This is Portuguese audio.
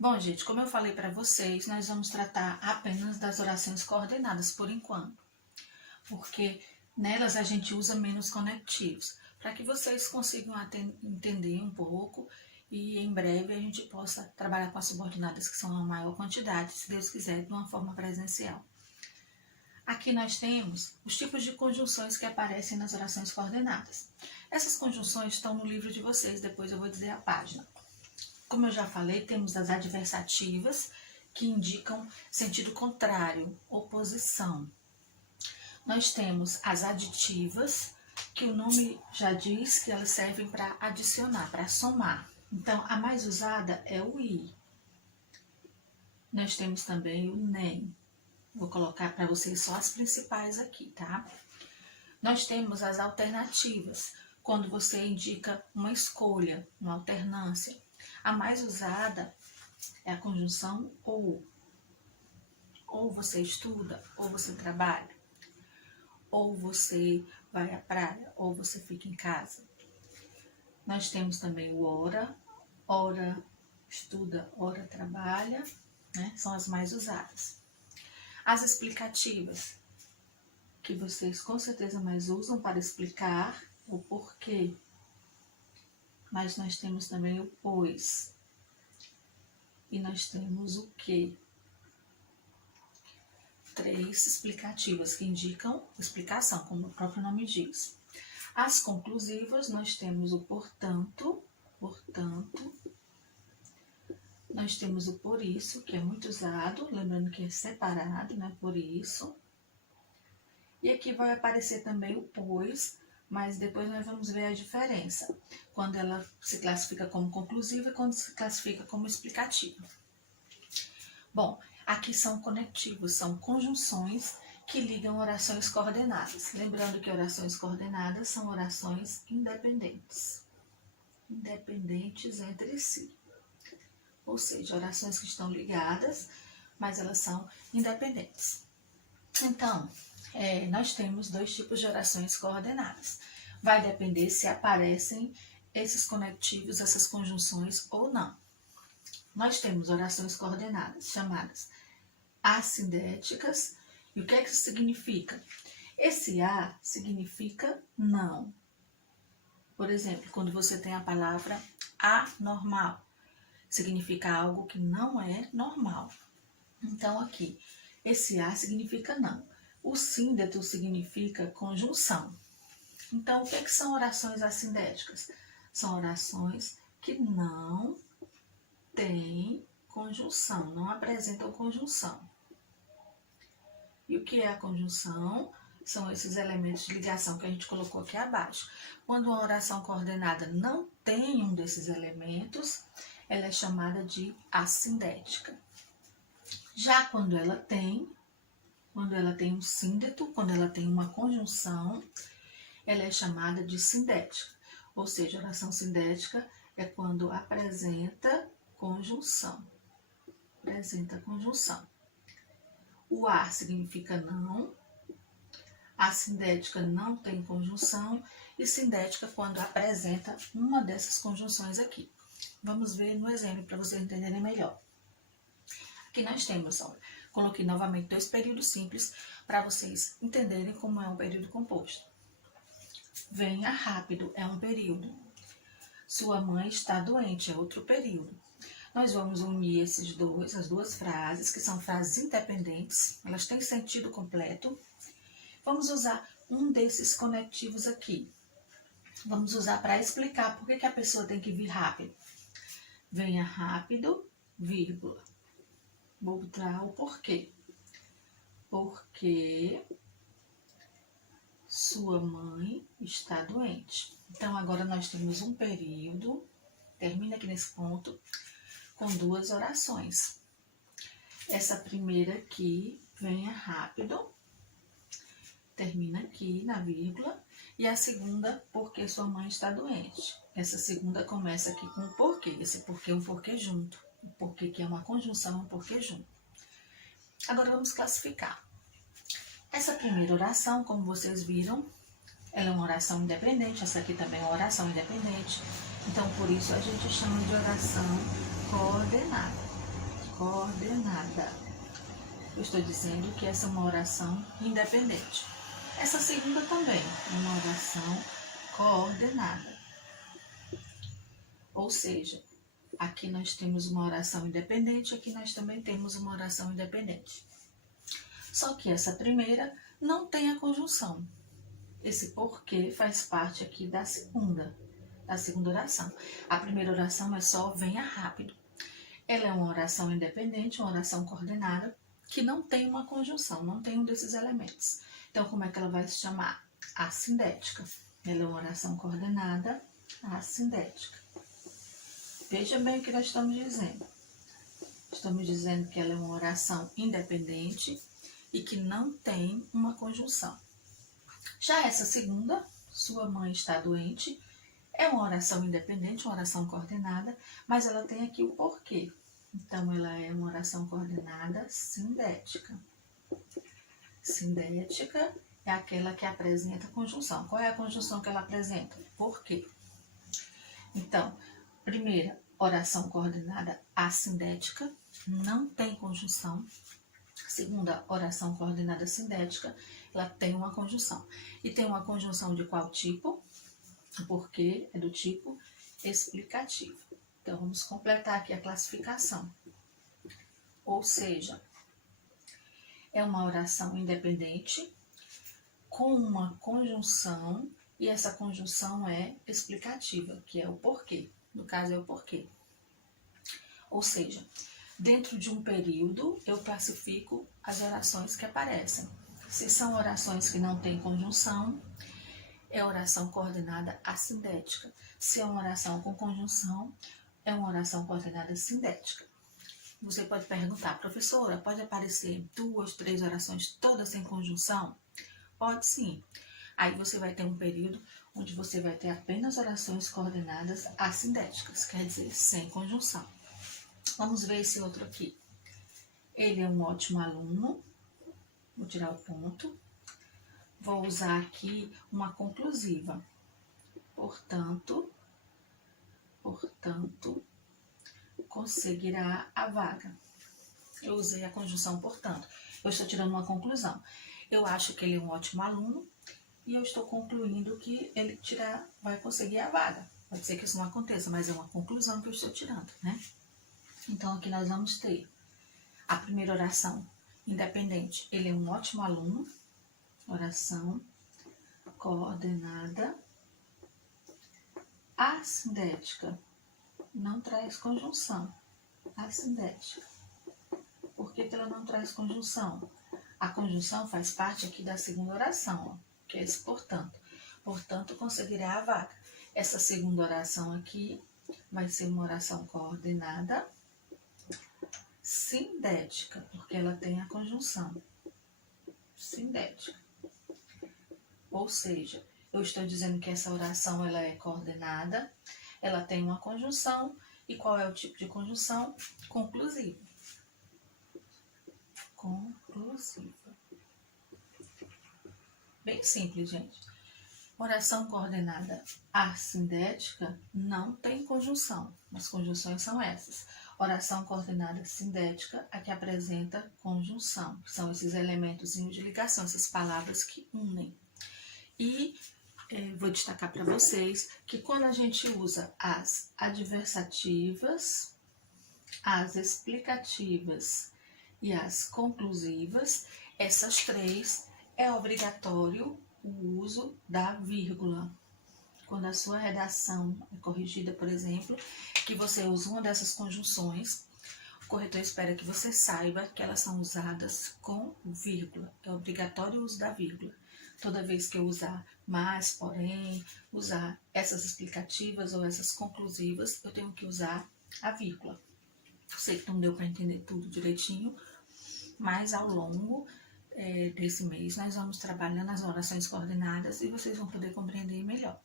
Bom, gente, como eu falei para vocês, nós vamos tratar apenas das orações coordenadas por enquanto, porque nelas a gente usa menos conectivos, para que vocês consigam entender um pouco e em breve a gente possa trabalhar com as subordinadas, que são a maior quantidade, se Deus quiser, de uma forma presencial. Aqui nós temos os tipos de conjunções que aparecem nas orações coordenadas. Essas conjunções estão no livro de vocês, depois eu vou dizer a página. Como eu já falei, temos as adversativas, que indicam sentido contrário, oposição. Nós temos as aditivas, que o nome já diz que elas servem para adicionar, para somar. Então, a mais usada é o i. Nós temos também o nem. Vou colocar para vocês só as principais aqui, tá? Nós temos as alternativas, quando você indica uma escolha, uma alternância. A mais usada é a conjunção ou. Ou você estuda, ou você trabalha, ou você vai à praia, ou você fica em casa. Nós temos também o ora estuda, ora trabalha, né? São as mais usadas. As explicativas, que vocês com certeza mais usam para explicar o porquê. Mas nós temos também o pois. E nós temos o que. 3 explicativas que indicam explicação, como o próprio nome diz. As conclusivas, nós temos o portanto. Nós temos o por isso, que é muito usado, lembrando que é separado, né? Por isso. E aqui vai aparecer também o pois, mas depois nós vamos ver a diferença, quando ela se classifica como conclusiva e quando se classifica como explicativa. Bom, aqui são conectivos, são conjunções que ligam orações coordenadas. Lembrando que orações coordenadas são orações independentes. Independentes entre si. Ou seja, orações que estão ligadas, mas elas são independentes. Então, nós temos 2 tipos de orações coordenadas. Vai depender se aparecem esses conectivos, essas conjunções ou não. Nós temos orações coordenadas chamadas assindéticas. E o que é que isso significa? Esse a significa não. Por exemplo, quando você tem a palavra anormal, significa algo que não é normal. Então, aqui, esse a significa não. O síndeto significa conjunção. Então, o que é que são orações assindéticas? São orações que não têm conjunção, não apresentam conjunção. E o que é a conjunção? São esses elementos de ligação que a gente colocou aqui abaixo. Quando uma oração coordenada não tem um desses elementos, ela é chamada de assindética. Já quando ela tem um síndeto, quando ela tem uma conjunção, ela é chamada de sindética. Ou seja, oração sindética é quando apresenta conjunção. Apresenta conjunção. O a significa não, a sindética não tem conjunção e sindética quando apresenta uma dessas conjunções aqui. Vamos ver no exemplo para vocês entenderem melhor. Aqui nós temos, olha, coloquei novamente 2 períodos simples para vocês entenderem como é um período composto. Venha rápido é um período. Sua mãe está doente é outro período. Nós vamos unir as duas frases, que são frases independentes, elas têm sentido completo. Vamos usar um desses conectivos aqui. Vamos usar para explicar por que a pessoa tem que vir rápido. Venha rápido, vírgula. Vou botar o porquê. Porque sua mãe está doente. Então, agora nós temos um período, termina aqui nesse ponto, com 2 orações. Essa primeira aqui, venha rápido, termina aqui na vírgula, e a segunda, porque sua mãe está doente. Essa segunda começa aqui com o porquê, esse porquê é um porquê junto, o porquê que é uma conjunção, um porquê junto. Agora vamos classificar. Essa primeira oração, como vocês viram, ela é uma oração independente, essa aqui também é uma oração independente. Então, por isso, a gente chama de oração coordenada. coordenada. Eu estou dizendo que essa é uma oração independente. Essa segunda também é uma oração coordenada. Ou seja, aqui nós temos uma oração independente, aqui nós também temos uma oração independente. Só que essa primeira não tem a conjunção. Esse porquê faz parte aqui da segunda oração. A primeira oração é só venha rápido. Ela é uma oração independente, uma oração coordenada, que não tem uma conjunção, não tem um desses elementos. Então, como é que ela vai se chamar? Assindética. Ela é uma oração coordenada assindética. Veja bem o que nós estamos dizendo. Estamos dizendo que ela é uma oração independente e que não tem uma conjunção. Já essa segunda, sua mãe está doente, é uma oração independente, uma oração coordenada, mas ela tem aqui o porquê. Então, ela é uma oração coordenada sindética. Sindética é aquela que apresenta conjunção. Qual é a conjunção que ela apresenta? Porquê? Então, primeira, oração coordenada assindética, não tem conjunção. Segunda, oração coordenada sindética, ela tem uma conjunção. E tem uma conjunção de qual tipo? O porquê é do tipo explicativo. Então, vamos completar aqui a classificação. Ou seja, é uma oração independente com uma conjunção e essa conjunção é explicativa, que é o porquê. No caso, é o porquê. Ou seja, dentro de um período, eu classifico as orações que aparecem. Se são orações que não têm conjunção, é oração coordenada assindética. Se é uma oração com conjunção, é uma oração coordenada sindética. Você pode perguntar, professora, pode aparecer 2, 3 orações todas sem conjunção? Pode sim. Aí você vai ter um período onde você vai ter apenas orações coordenadas assindéticas, quer dizer, sem conjunção. Vamos ver esse outro aqui. Ele é um ótimo aluno. Vou tirar o ponto. Vou usar aqui uma conclusiva. Portanto, conseguirá a vaga. Eu usei a conjunção portanto. Eu estou tirando uma conclusão. Eu acho que ele é um ótimo aluno e eu estou concluindo que ele vai conseguir a vaga. Pode ser que isso não aconteça, mas é uma conclusão que eu estou tirando, né? Então, aqui nós vamos ter a primeira oração independente. Ele é um ótimo aluno. Oração coordenada assindética. Não traz conjunção. Assindética. Por que ela não traz conjunção? A conjunção faz parte aqui da segunda oração, ó, que é esse portanto. Portanto, conseguirá a vaga. Essa segunda oração aqui vai ser uma oração coordenada sindética, porque ela tem a conjunção sindética. Ou seja, eu estou dizendo que essa oração ela é coordenada, ela tem uma conjunção, e qual é o tipo de conjunção? Conclusiva. Conclusiva. Bem simples, gente. Oração coordenada assindética não tem conjunção. As conjunções são essas. Oração coordenada sindética, a que apresenta conjunção. São esses elementos de ligação, essas palavras que unem. E vou destacar para vocês que quando a gente usa as adversativas, as explicativas e as conclusivas, essas três é obrigatório o uso da vírgula. Quando a sua redação é corrigida, por exemplo, que você usa uma dessas conjunções, o corretor espera que você saiba que elas são usadas com vírgula. É obrigatório o uso da vírgula. Toda vez que eu usar mas, porém, usar essas explicativas ou essas conclusivas, eu tenho que usar a vírgula. Eu sei que não deu para entender tudo direitinho, mas ao longo desse mês nós vamos trabalhando as orações coordenadas e vocês vão poder compreender melhor.